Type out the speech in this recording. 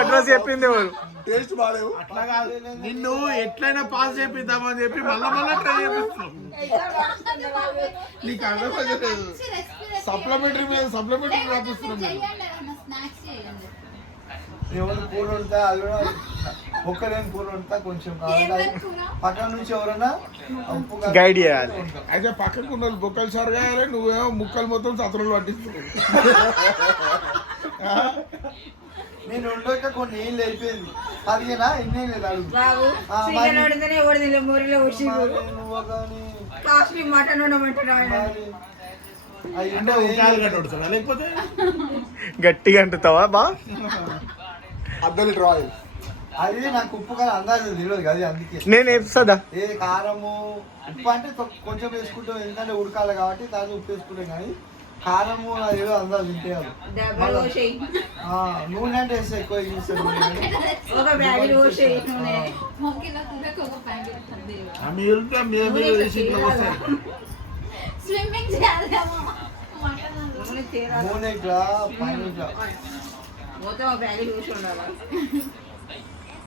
Address చెప్పింది ఎవరు? Taste బాగాలేవు. అట్లా కాదు, నిన్ను ఎట్లయినా పాస్ చేపిద్దామని చెప్పి మళ్ళా ట్రై చేపిస్తున్నాం. నీకు అర్థమైతే సప్లిమెంటరీ మీద సప్లిమెంటరీ రాపిస్తున్నాం మేము. ఎవరు కూర వండుతా అది కూడా ఒక్కలేని కూర వండుతా కొంచెం పక్కన నుంచి ఎవరైనా గైడ్ చేయాలి. అయితే పక్కకు ఉన్న వాళ్ళు బొక్కలు సార్ కాయాలి, నువ్వేమో ముక్కలు మొత్తం సత్రంలో పట్టిస్తున్నావు. నేను ఉండక కొన్ని ఏళ్ళు అయిపోయింది. అదిగేనా ఇన్నేం లేదు అడుగు. లేకపోతే గట్టిగా అంటుతావా బా? అద్దలి రాయల్ అది నాకు ఉప్పు కారం అందాజు తెలియదు కదా, అందుకే నేను వేస్తుందా? ఏది కారము ఉప్పు అంటే కొంచెం వేసుకుంటాం, ఎందుకంటే ఉడకాలి కాబట్టి దాన్ని ఉప్పు వేసుకుంటాం. కానీ కారము అది ఏదో అందాజు తింటే నూనె అంటే వేస్తే ఎక్కువ వేస్తాడు. నూనె ఇట్లా పైన ఇట్లా మొత్తం బ్యాగ్ చూసి ఉండాలి.